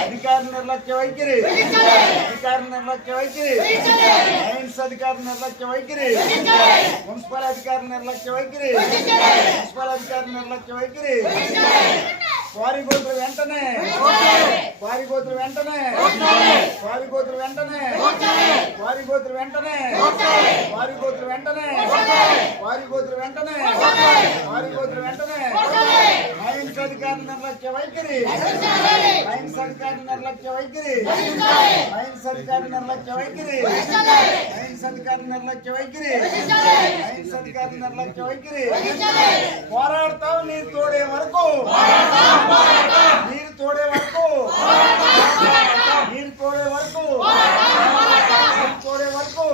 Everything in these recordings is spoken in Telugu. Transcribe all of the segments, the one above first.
అధికార నిర్లక్ష్య వైఖరి అధికార నిర్లక్ష్య వైఖరి సైన్స్ అధికార నిర్లక్ష్య వైఖరి మున్సిపల్ అధికార నిర్లక్ష్య వైఖరి మున్సిపల్ అధికార నిర్లక్ష్య వైఖరి వారి గోతులు వెంటనే. వారి గోతులు వెంటనే. వారి గోతులు వెంటనే. వారి గోతులు వెంటనే. వారి గోతులు వెంటనే. వారి గోతులు వెంటనే. వారి గోతులు వెంటనే. సైన్స్ అధికార నిర్లక్ష్య వైఖరి. సైన్స్ అధికార. నిర్లక్ష్య వైఖరి. సైన్స్ అధికార. నిర్లక్ష్య వైఖరి. సైన్స్ అధికార. నిర్లక్ష్య వైఖరి. సైన్స్ అధికార. నిర్లక్ష్య వైఖరి. పోరాడతావు నీరు తోడే వరకు. నీరు తోడే వరకు నీరు తోడే వరకు నీరు తోడే వరకు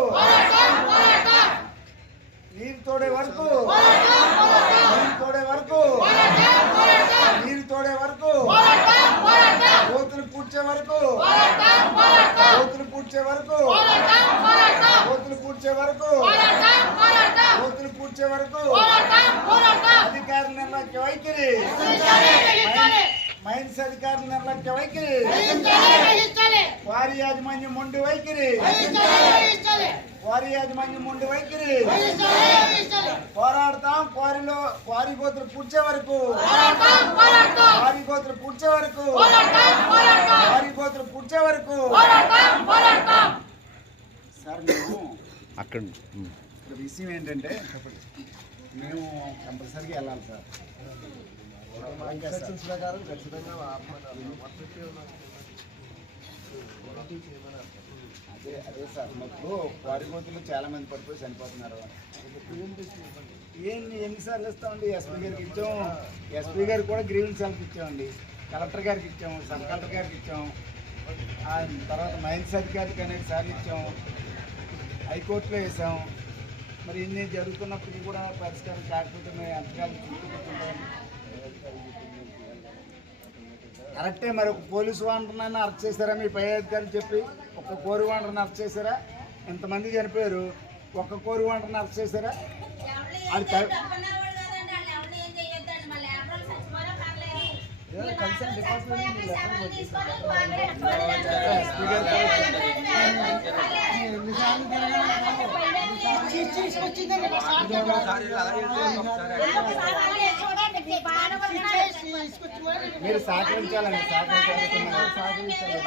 నీరు తోడే వరకు నీరు తోడే వరకు నీరు తోడే వరకు కోతులు పూడ్చే వరకు కోతులు పూడ్చే వరకు కోతులు పూడ్చే వరకు కోతులు పూడ్చే వరకు అధికారుల నిర్లక్ష్య వైఖరి మైన్స్ అధికారుల నిర్లక్ష్య వైఖరి. వారి యాజమాన్యం మొండి వైఖరి. వారి యాజమాన్యం మొండి వైఖరి. పోరాడతాం క్వారీలో క్వారీ కోతులు పూడ్చే వరకు. క్వారీ కోతులు పూడ్చే వరకు. క్వారీ కోతులు పూడ్చే వరకు. సార్ మేము అక్కడ విషయం ఏంటంటే మేము కంపల్సరీగా వెళ్ళాలి సార్. ప్రకారం ఖచ్చితంగా అదే అదే సార్ మాకు క్వారీ చాలా మంది పడిపోయి చనిపోతున్నారు ఏంటి ఎన్నిసార్లు ఇస్తామండి ఎస్పీ గారికి ఇచ్చాం ఎస్పీ గారికి కూడా గ్రీవెన్స్ సెల్కి ఇచ్చామండి కలెక్టర్ గారికి ఇచ్చాము సబ్ కలెక్టర్ గారికి ఇచ్చాము ఆ తర్వాత మైన్స్ అధికారికి అనేది సార్లు ఇచ్చాము హైకోర్టులో వేసాం. మరి ఇన్ని జరుగుతున్నప్పటికీ కూడా పరిష్కారం కాకపోతే మేము ఎంతకాలం కరెక్టే మరి ఒక పోలీసు వాంటర్ని అరెస్ట్ చేశారా మీ పై అధికారులు చెప్పి? ఒక కోరి వాంటర్ని అరెస్ట్ చేశారా? ఎంతమంది చనిపోయారు? ఒక్క కోరి వాంటర్ని అరెస్ట్ చేశారా? అది కన్సర్న్ డిపార్ట్మెంట్ ఎస్పీ గారు మీరు సహకరించాలండి సహకరించాలి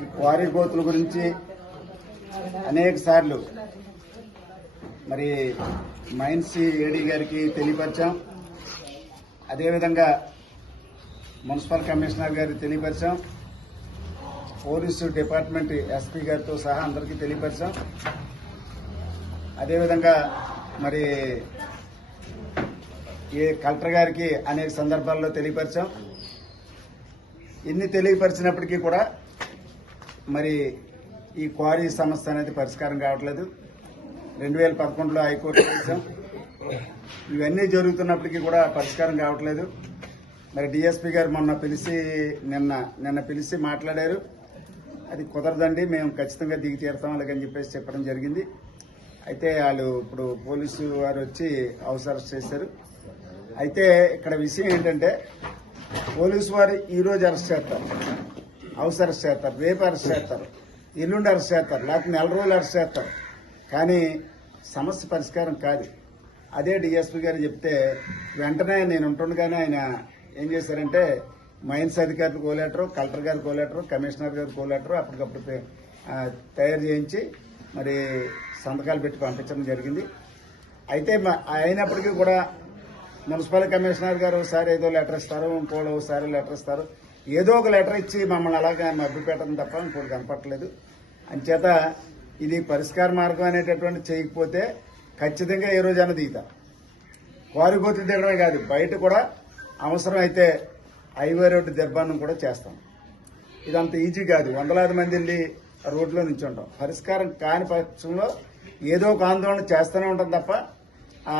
ఈ క్వారీ కోతుల గురించి అనేక సార్లు మరి మైన్స్ ఏడీ గారికి తెలియపరిచాం. అదేవిధంగా మున్సిపల్ కమిషనర్ గారికి తెలియపరిచాం. పోలీసు డిపార్ట్మెంట్ ఎస్పీ గారితో సహా అందరికీ తెలియపరిచాం. అదేవిధంగా మరి ఏ కలెక్టర్ గారికి అనేక సందర్భాల్లో తెలియపరిచాం. ఇన్ని తెలియపరిచినప్పటికీ కూడా మరి ఈ క్వారీ సమస్య అనేది పరిష్కారం కావట్లేదు. రెండు వేల పదకొండులో హైకోర్టు చేసాం ఇవన్నీ జరుగుతున్నప్పటికీ కూడా పరిష్కారం కావట్లేదు. మరి డిఎస్పీ గారు మొన్న పిలిచి నిన్న నిన్న పిలిచి మాట్లాడారు. అది కుదరదండి మేము ఖచ్చితంగా దిగి తీరుతాం అలాగని చెప్పేసి చెప్పడం జరిగింది. అయితే వాళ్ళు ఇప్పుడు పోలీసు వారు వచ్చి హౌస్ అరెస్ట్ చేశారు. అయితే ఇక్కడ విషయం ఏంటంటే పోలీసు వారు ఈరోజు అరెస్ట్ చేస్తారు. హౌస్ అరెస్ట్ చేస్తారు రేపు అరెస్ట్ చేస్తారు ఎల్లుండి అరెస్ట్ చేస్తారు లేకపోతే నెల రోజులు అరెస్ట్ చేస్తారు. కానీ సమస్య పరిష్కారం కాదు. అదే డిఎస్పీ గారు చెప్తే వెంటనే నేను ఉంటుండగానే ఆయన ఏం చేశారంటే మైన్స్ అధికారులు కోలేటరు కలెక్టర్ గారు కోలేటరు కమిషనర్ గారు కోలేటరు అప్పటికప్పుడు తయారు చేయించి మరి సంతకాలు పెట్టి పంపించడం జరిగింది. అయితే అయినప్పటికీ కూడా మున్సిపల్ కమిషనర్ గారు ఒకసారి ఏదో లెటర్ ఇస్తారు ఇంకోటి ఒకసారి లెటర్ ఇస్తారు. ఏదో ఒక లెటర్ ఇచ్చి మమ్మల్ని అలాగా మభ్య పెట్టడం తప్ప ఇంకోటి కనపట్లేదు అంచేత ఇది పరిష్కార మార్గం అనేటటువంటి చేయకపోతే ఖచ్చితంగా ఏ రోజైనా వారి వారిగోతులు దిగడమే కాదు బయట కూడా అవసరం అయితే హైవే రోడ్డు దెబ్బానం కూడా చేస్తాం. ఇదంత ఈజీ కాదు. వందలాది మంది వెళ్ళి రోడ్లో నుంచి ఉంటాం పరిష్కారం కాని పక్షంలో ఏదో ఒక ఆందోళన చేస్తూనే ఉంటాం తప్ప ఆ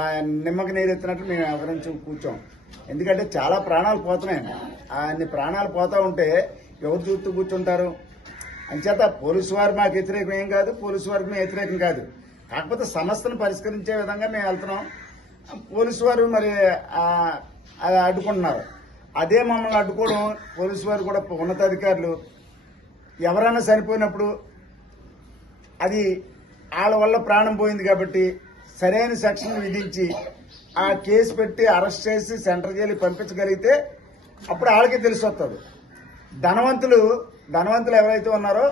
నిమ్మకి నీరు ఎత్తినట్లు మేము ఎవరించి కూర్చోం. ఎందుకంటే చాలా ప్రాణాలు పోతున్నాయి. అన్ని ప్రాణాలు పోతూ ఉంటే ఎవరు చూస్తూ కూర్చుంటారు? అంచేత పోలీసు వారు మాకు వ్యతిరేకం ఏం కాదు పోలీసు వారికి మేము వ్యతిరేకం కాదు. కాకపోతే సమస్యను పరిష్కరించే విధంగా మేము వెళ్తున్నాం. పోలీసు వారు మరి అది అడ్డుకుంటున్నారు. అదే మమ్మల్ని అడ్డుకోవడం పోలీసు వారు కూడా ఉన్నతాధికారులు. ఎవరైనా చనిపోయినప్పుడు అది వాళ్ళ వల్ల ప్రాణం పోయింది కాబట్టి సరైన సెక్షన్ విధించి ఆ కేసు పెట్టి అరెస్ట్ చేసి సెంటర్ జైలు పంపించగలిగితే అప్పుడు వాళ్ళకి తెలిసి వస్తుంది. ధనవంతులు ధనవంతులు ఎవరైతే ఉన్నారో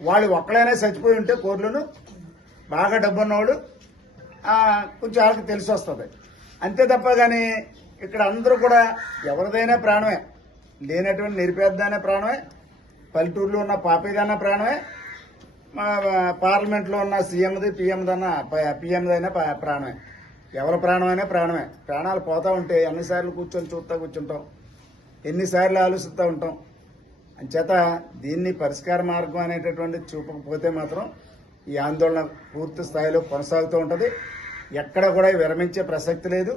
వాళ్ళు ఒక్కడైనా చచ్చిపోయి ఉంటే కోర్టులను బాగా డబ్బున్నవాడు కొంచెం వాళ్ళకి తెలిసి వస్తుంది. అంతే తప్ప కానీ ఇక్కడ అందరూ కూడా ఎవరిదైనా ప్రాణమే. లేనటువంటి నిరుపేదైనా ప్రాణమే. పల్లెటూరులో ఉన్న పాపేదైనా ప్రాణమే. మా పార్లమెంట్లో ఉన్న సీఎంది పిఎందన్నా పిఎందైనా ప్రాణమే. ఎవరి ప్రాణమైనా ప్రాణమే. ప్రాణాలు పోతూ ఉంటే ఎన్నిసార్లు కూర్చొని చూస్తూ కూర్చుంటాం. ఎన్నిసార్లు ఆలోచిస్తూ ఉంటాం. అంచేత దీన్ని పరిష్కార మార్గం అనేటటువంటి చూపకపోతే మాత్రం ఈ ఆందోళన పూర్తి స్థాయిలో కొనసాగుతూ ఉంటుంది. ఎక్కడ కూడా విరమించే ప్రసక్తి లేదు.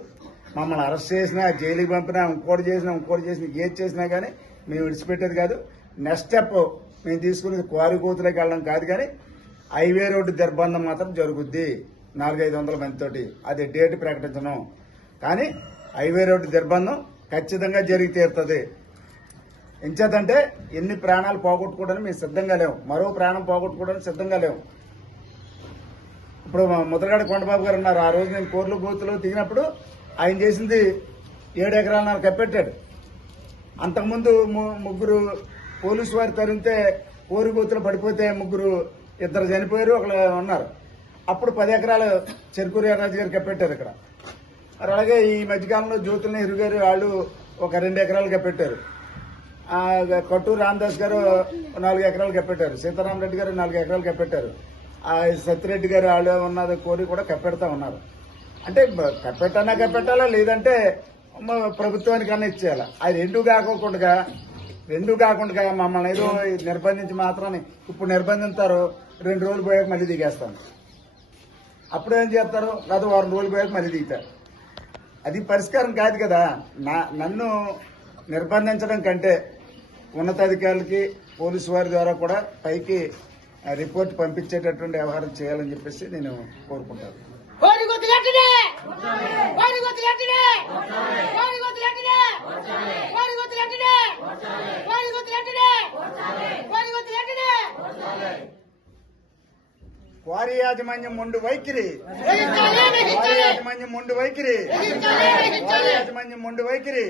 మమ్మల్ని అరెస్ట్ చేసినా జైలుకి పంపినా ఇంకోటి చేసినా ఇంకోటి చేసినా ఏది చేసినా కానీ మేము విడిచిపెట్టేది కాదు. నెక్స్ట్ స్టెప్ మేము తీసుకునేది క్వారీ కోతులకు వెళ్ళడం కాదు కానీ హైవే రోడ్డు దిర్బంధం మాత్రం జరుగుద్ది. నాలుగైదు వందల మందితోటి. అది డేట్ ప్రకటించను. కానీ హైవే రోడ్డు దిర్బంధం ఖచ్చితంగా జరిగి తీరుతుంది. ఎంచేతంటే ఎన్ని ప్రాణాలు పోగొట్టుకోవడానికి మేము సిద్ధంగా లేవు. మరో ప్రాణం పోగొట్టుకోవడానికి సిద్ధంగా లేవు. ఇప్పుడు మా ముద్రగడ కొండబాబు గారు ఉన్నారు. ఆ రోజు నేను కోర్లు బూతులు దిగినప్పుడు ఆయన చేసింది ఏడు ఎకరాలు కప్పెట్టాడు. అంతకుముందు ము- ముగ్గురు పోలీసు వారు తరిగితే కోరి పడిపోతే ముగ్గురు ఇద్దరు చనిపోయారు ఒకరు ఉన్నారు. అప్పుడు పది ఎకరాలు చెరుకూరు ఎర్రాజు గారు కప్పెట్టారు ఇక్కడ. మరి అలాగే ఈ మధ్యకాలంలో జ్యోతుల నెహ్రూ గారు వాళ్ళు ఒక రెండు ఎకరాలు కప్పెట్టారు. కొట్టూరు రామదాస్ గారు నాలుగు ఎకరాలు కప్పెట్టారు. సీతారామరెడ్డి గారు నాలుగు ఎకరాలు కప్పెట్టారు. ఆ సత్యరెడ్డి గారు వాళ్ళు ఉన్నది కోరి కూడా కప్పెడతా ఉన్నారు. అంటే బ- కప్పెట్టన్నా కప్పెట్టాలా? లేదంటే మ- ప్రభుత్వానికి అన్న ఇచ్చేయాలా? అది రెండు కాకోకుండా రెండు కాకుండా మమ్మల్ని ఏదో నిర్బంధించి మాత్రాన్ని ఇప్పుడు నిర్బంధిస్తారు రెండు రోజులు పోయాక మళ్ళీ దిగేస్తాను అప్పుడు ఏం చేస్తారు? గత వారం రోజులు పోయాక మళ్ళీ దిగుతారు. అది పరిష్కారం కాదు కదా. నా నన్ను నిర్బంధించడం కంటే ఉన్నతాధికారులకి పోలీసు వారి ద్వారా కూడా పైకి ఆ, రిపోర్ట్ పంపించేటటువంటి వ్యవహారం చేయాలని చెప్పేసి నేను కోరుకుంటాను. ఓడిగొద్దులెట్టడే ఓడిగొద్దులెట్టడే ఓడిగొద్దులెట్టడే ఓడిగొద్దులెట్టడే ఓడిగొద్దులెట్టడే ఓడిగొద్దులెట్టడే క్వారీ యాజమాన్యం మొండు వైఖరి. క్వారీ యాజమాన్యం మొండు వైఖరి. క్వారీ యాజమాన్యం మొండు వైఖరి.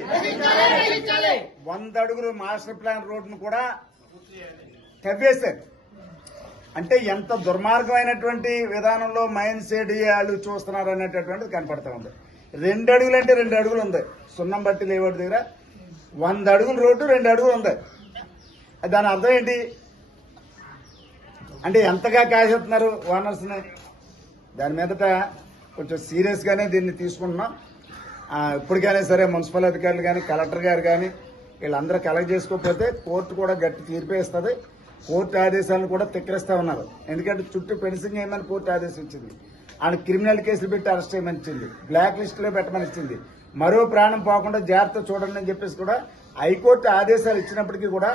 వంద అడుగులు మాస్టర్ ప్లాన్ రోడ్డును కూడా తవ్వేశారు. అంటే ఎంత దుర్మార్గమైనటువంటి విధానంలో మైండ్ సెట్ వాళ్ళు చూస్తున్నారు అనేటటువంటిది కనపడతా ఉంది. రెండు అడుగులు అంటే రెండు అడుగులు ఉంది. సున్నం బట్టి లేవాడి దగ్గర వంద అడుగుల రోడ్డు రెండు అడుగులు ఉంది. దాని అర్థం ఏంటి? అంటే ఎంతగా కాసేస్తున్నారు ఓనర్స్ని? దాని మీదట కొంచెం సీరియస్గానే దీన్ని తీసుకుంటున్నాం. ఇప్పటికైనా సరే మున్సిపల్ అధికారులు కానీ కలెక్టర్ గారు కానీ వీళ్ళందరూ కలెక్ట్ చేసుకోకపోతే కోర్టు కూడా గట్టి తీర్పేస్తుంది కోర్టు ఆదేశాలను కూడా తిక్కరిస్తా ఉన్నారు. ఎందుకంటే చుట్టూ ఫెన్సింగ్ వేయమని కోర్టు ఆదేశం ఇచ్చింది. ఆయన క్రిమినల్ కేసులు పెట్టి అరెస్ట్ చేయమని ఇచ్చింది. బ్లాక్ లిస్ట్లో పెట్టమని ఇచ్చింది. మరో ప్రాణం పోకుండా జాగ్రత్త చూడండి అని చెప్పేసి కూడా హైకోర్టు ఆదేశాలు ఇచ్చినప్పటికీ కూడా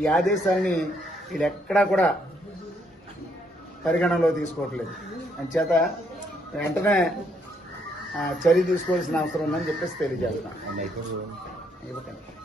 ఈ ఆదేశాలని వీళ్ళు ఎక్కడా కూడా పరిగణనలో తీసుకోవట్లేదు. అంచేత వెంటనే చర్య తీసుకోవాల్సిన అవసరం ఉందని చెప్పేసి తెలియజేస్తున్నాను. ఇవ్వకండి.